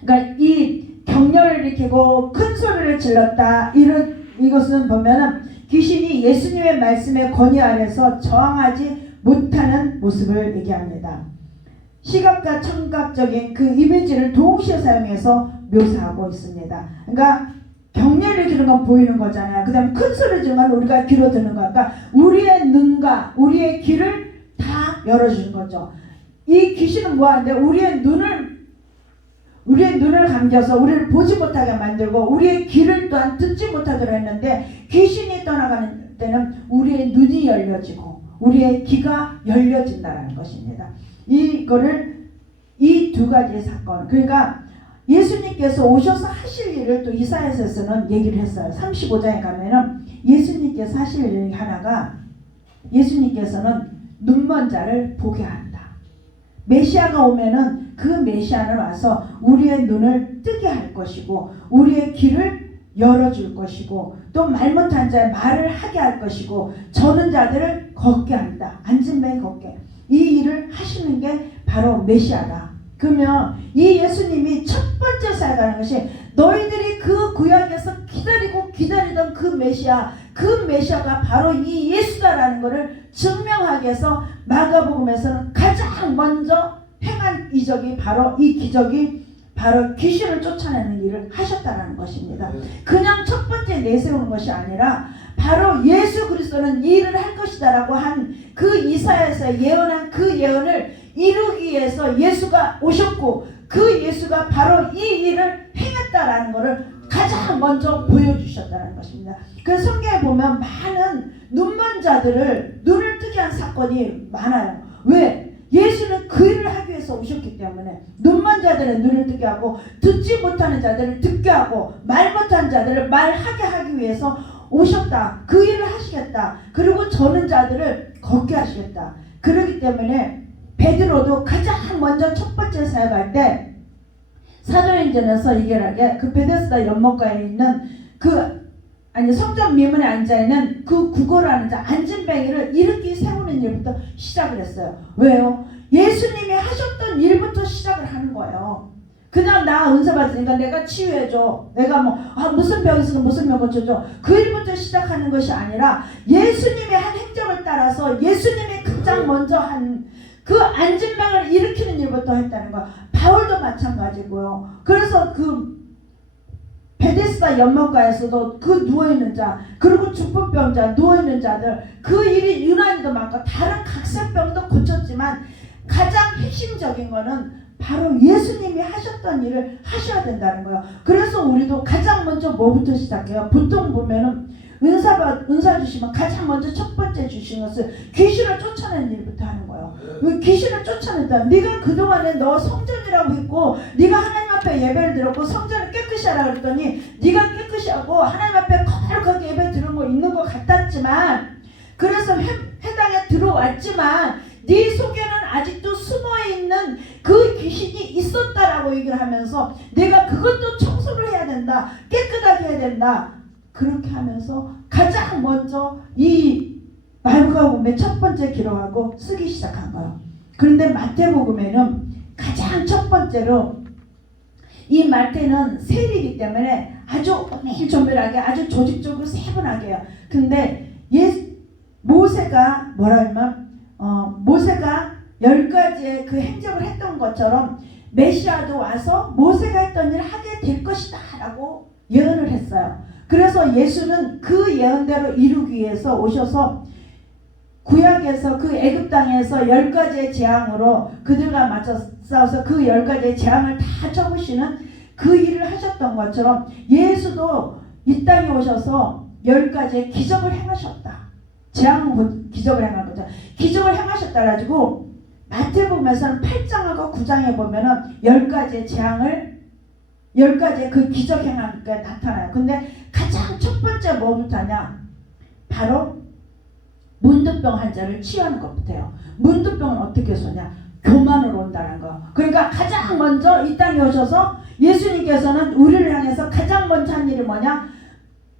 그러니까 이 경련을 일으키고 큰 소리를 질렀다. 이것은 보면은 귀신이 예수님의 말씀의 권위 아래서 저항하지 못하는 모습을 얘기합니다. 시각과 청각적인 그 이미지를 동시에 사용해서 묘사하고 있습니다. 그러니까 경련을 지르는 건 보이는 거잖아요. 그 다음에 큰 소리를 지르는 건 우리가 귀로 듣는 거니까 그러니까 우리의 눈과 우리의 귀를 다 열어주는 거죠. 이 귀신은 뭐하는데 우리의 눈을 감겨서 우리를 보지 못하게 만들고 우리의 귀를 또한 듣지 못하도록 했는데 귀신이 떠나가는 때는 우리의 눈이 열려지고 우리의 귀가 열려진다는 것입니다. 이거를 이 두 가지 사건, 그러니까 예수님께서 오셔서 하실 일을 또 이사야서에서는 얘기를 했어요. 35장에 가면은 예수님께서 하실 일 하나가 예수님께서는 눈먼 자를 보게 한다. 메시아가 오면은 그 메시아는 와서 우리의 눈을 뜨게 할 것이고 우리의 귀를 열어줄 것이고 또 말 못한 자의 말을 하게 할 것이고 저는 자들을 걷게 한다. 앉은 배 걷게. 이 일을 하시는 게 바로 메시아다. 그러면 이 예수님이 첫 번째 살아가는 것이 너희들이 그 구약에서 기다리던 그 메시아가 바로 이 예수다라는 것을 증명하기 위해서 마가복음에서는 가장 먼저 행한 이적이 바로 이 기적이 바로 귀신을 쫓아내는 일을 하셨다는 것입니다. 그냥 첫 번째 내세우는 것이 아니라 바로 예수 그리스도는 이 일을 할 것이다라고 한 그 이사야에서 예언한 그 예언을 이루기 위해서 예수가 오셨고 그 예수가 바로 이 일을 행했다라는 것을 가장 먼저 보여주셨다는 것입니다. 그 성경에 보면 많은 눈먼 자들을 눈을 뜨게 특이한 사건이 많아요. 왜? 예수는 그 일을 하기 위해서 오셨기 때문에 눈먼 자들은 눈을 뜨게 하고 듣지 못하는 자들을 듣게 하고 말 못하는 자들을 말하게 하기 위해서 오셨다. 그 일을 하시겠다. 그리고 저는 자들을 걷게 하시겠다. 그렇기 때문에 베드로도 가장 먼저 첫 번째 사역할 때 사도행전에서 이결하게 그 베데스다 연못가에 있는 성전 미문에 앉아있는 그 구걸하는 자 안진뱅이를 일으키 세우는 일부터 시작을 했어요. 왜요? 예수님이 하셨던 일부터 시작을 하는 거예요. 그냥 나 은사 받으니까 내가 치유해줘. 내가 무슨 병 있으면 무슨 병 고쳐줘. 그 일부터 시작하는 것이 아니라 예수님의 한 행적을 따라서 예수님이 가장 먼저 한 그 안진뱅이를 일으키는 일부터 했다는 거야. 바울도 마찬가지고요. 그래서 그 베데스다 연못가에서도 그 누워있는 자, 그리고 중풍병자, 누워있는 자들, 그 일이 유난히도 많고 다른 각색병도 고쳤지만 가장 핵심적인 거는 바로 예수님이 하셨던 일을 하셔야 된다는 거예요. 그래서 우리도 가장 먼저 뭐부터 시작해요? 보통 보면은 은사 주시면 가장 먼저 첫 번째 주신 것은 귀신을 쫓아내는 일부터 하는 거예요. 귀신을 쫓아낸다. 네가 그동안에 너 성전이라고 했고 네가 하나님 앞에 예배를 드렸고 성전을 깨끗이 하라 그랬더니 네가 깨끗이 하고 하나님 앞에 거룩하게 예배 드린 거 있는 것 같았지만 그래서 회당에 들어왔지만 네 속에는 아직도 숨어있는 그 귀신이 있었다라고 얘기를 하면서 내가 그것도 청소를 해야 된다. 깨끗하게 해야 된다. 그렇게 하면서 가장 먼저 이 마가복음의 첫 번째 기록하고 쓰기 시작한 거예요. 그런데 마태복음에는 가장 첫 번째로 이 마태는 세리이기 때문에 아주 오밀조밀하게 아주 조직적으로 세분하게 해요. 근데 모세가 뭐라 하면 모세가 10가지의 그 행적을 했던 것처럼 메시아도 와서 모세가 했던 일을 하게 될 것이다 라고 예언을 했어요. 그래서 예수는 그 예언대로 이루기 위해서 오셔서 구약에서 그 애굽 땅에서 10가지의 재앙으로 그들과 맞서 싸워서 그 10가지의 재앙을 다 접으시는 그 일을 하셨던 것처럼 예수도 이 땅에 오셔서 10가지의 기적을 행하셨다. 재앙 기적을 행한 거죠. 기적을 행하셨다 가지고 마태복음에서는 8장하고 9장에 보면은 10가지의 재앙을 10가지의 그 기적 행한 게 나타나요. 근데 가장 첫 번째 뭐부터 하냐? 바로 문둥병 환자를 치유하는 것부터요. 문둥병은 어떻게 쏘냐? 교만으로 온다는 거. 그러니까 가장 먼저 이 땅에 오셔서 예수님께서는 우리를 향해서 가장 먼저 한 일이 뭐냐?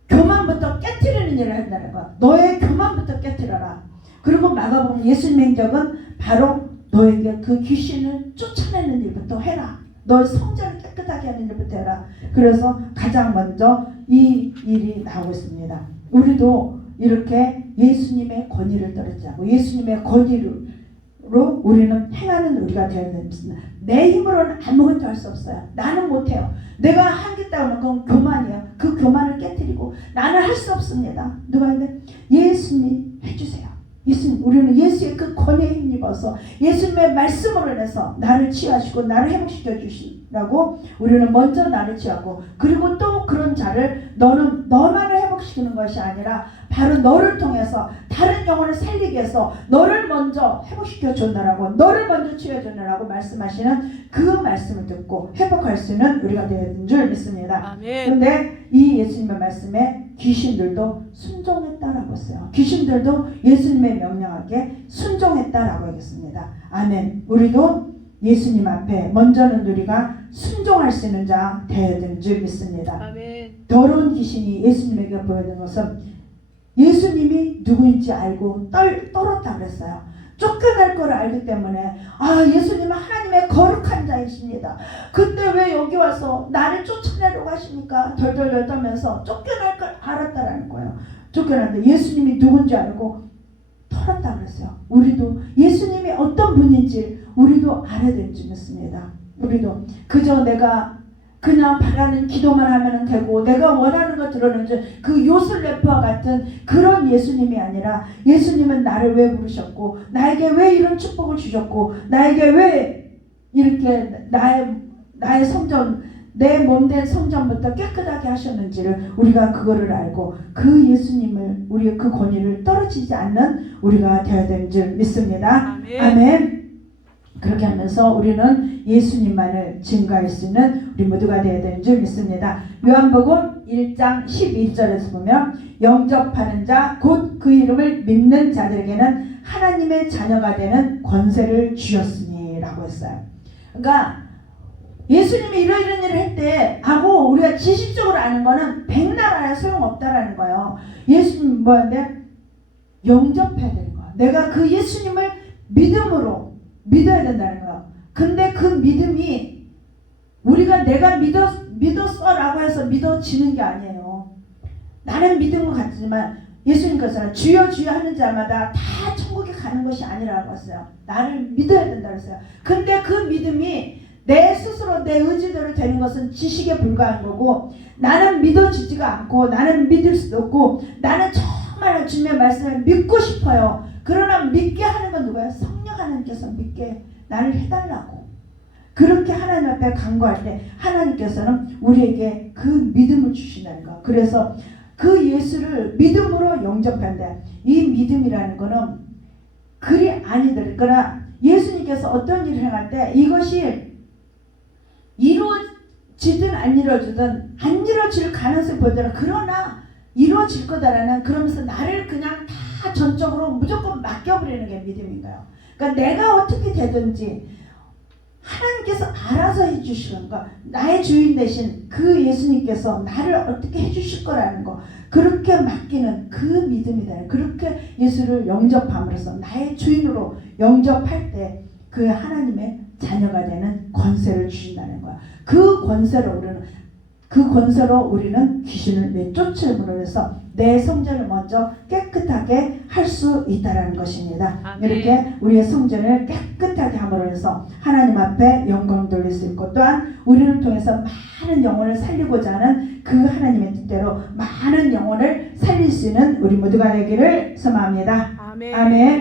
교만부터 깨트리는 일을 한다는 거. 너의 교만부터 깨트려라. 그리고 마가복음 예수님의 행적은 바로 너에게 그 귀신을 쫓아내는 일부터 해라. 너의 성전을 깨끗하게 하는 일부터 해라. 그래서 가장 먼저 이 일이 나오고 있습니다. 우리도 이렇게 예수님의 권위를 떨어지지 않고 예수님의 권위로 우리는 행하는 우리가 되어야 됩니다. 내 힘으로는 아무것도 할 수 없어요. 나는 못해요. 내가 하겠다고 하면 그건 교만이에요. 그 교만을 깨뜨리고 나는 할 수 없습니다. 누가 했는데 예수님이 해주세요. 예수님, 우리는 예수의 그 권위에 힘입어서 예수님의 말씀으로 인해서 나를 치유하시고 나를 회복시켜 주시라고 우리는 먼저 나를 치유하고 그리고 또 그런 자를 너만을 회복시키는 것이 아니라 바로 너를 통해서 다른 영혼을 살리기 위해서 너를 먼저 회복시켜 줬나라고 너를 먼저 치유해 줬나라고 말씀하시는 그 말씀을 듣고 회복할 수 있는 우리가 되는 줄 믿습니다. 그런데 이 예수님의 말씀에 귀신들도 순종했다라고 했어요. 귀신들도 예수님의 명령하게 순종했다라고 하겠습니다. 아멘. 우리도 예수님 앞에 먼저는 우리가 순종할 수 있는 자 되어야 되는 줄 믿습니다. 아멘. 더러운 귀신이 예수님에게 보여준 것은 예수님이 누구인지 알고 떨었다 그랬어요. 쫓겨날 거를 알기 때문에 예수님은 하나님의 거룩한 자이십니다. 근데 왜 여기 와서 나를 쫓아내려고 하십니까? 덜덜덜 떨면서 쫓겨날 걸 알았다라는 거예요. 쫓겨났는데 예수님이 누군지 알고 털었다 그랬어요. 우리도 예수님이 어떤 분인지 우리도 알아야 될 줄 믿습니다. 우리도 그저 내가 그냥 바라는 기도만 하면 되고 내가 원하는 거 들었는지 그 요술래퍼와 같은 그런 예수님이 아니라 예수님은 나를 왜 부르셨고 나에게 왜 이런 축복을 주셨고 나에게 왜 이렇게 나의 성전 내 몸된 성전부터 깨끗하게 하셨는지를 우리가 그거를 알고 그 예수님을 우리의 그 권위를 떨어지지 않는 우리가 되어야 되는 줄 믿습니다. 아멘. 아멘. 그렇게 하면서 우리는 예수님만을 증거할 수 있는 우리 모두가 되어야 되는 줄 믿습니다. 요한복음 1장 12절에서 보면 영접하는 자 곧 그 이름을 믿는 자들에게는 하나님의 자녀가 되는 권세를 주셨으니 라고 했어요. 그러니까 예수님이 이런 일을 할 때 하고 우리가 지식적으로 아는 거는 백날 알아야 소용없다라는 거예요. 예수님 뭐였는데 영접해야 되는 거야. 내가 그 예수님을 믿음으로 믿어야 된다는 거야. 근데 그 믿음이 우리가 내가 믿었어라고 해서 믿어지는 게 아니에요. 나는 믿음을 갖지만 예수님께서는 주여 주여 하는 자마다 다 천국에 가는 것이 아니라고 했어요. 나를 믿어야 된다고 했어요. 근데 그 믿음이 내 스스로 내 의지대로 되는 것은 지식에 불과한 거고, 나는 믿어지지가 않고 나는 믿을 수도 없고, 나는 정말 주님의 말씀을 믿고 싶어요. 그러나 믿게 하는 건 누가요? 성령 하나님께서 믿게 나를 해달라고. 그렇게 하나님 앞에 간구할 때 하나님께서는 우리에게 그 믿음을 주신다는 거. 그래서 그 예수를 믿음으로 영접한다. 이 믿음이라는 거는 그리 아니들. 그러나 예수님께서 어떤 일을 행할 때 이것이 이루어지든 안 이루어지든 안 이루어질 가능성이 보이더라. 그러나 이루어질 거다라는, 그러면서 나를 그냥 다 전적으로 무조건 맡겨버리는 게 믿음인가요? 그러니까 내가 어떻게 되든지 하나님께서 알아서 해주시는 거, 나의 주인 대신 그 예수님께서 나를 어떻게 해주실 거라는 거, 그렇게 맡기는 그 믿음이다. 그렇게 예수를 영접함으로써 나의 주인으로 영접할 때 그 하나님의 자녀가 되는 권세를 주신다는 거야. 그 권세로 우리는 귀신을 내쫓음으로 해서 내 성전을 먼저 깨끗하게 할 수 있다는 것입니다. 아멘. 이렇게 우리의 성전을 깨끗하게 함으로 해서 하나님 앞에 영광 돌릴 수 있고, 또한 우리를 통해서 많은 영혼을 살리고자 하는 그 하나님의 뜻대로 많은 영혼을 살릴 수 있는 우리 모두가 되기를 소망합니다. 아멘. 아멘.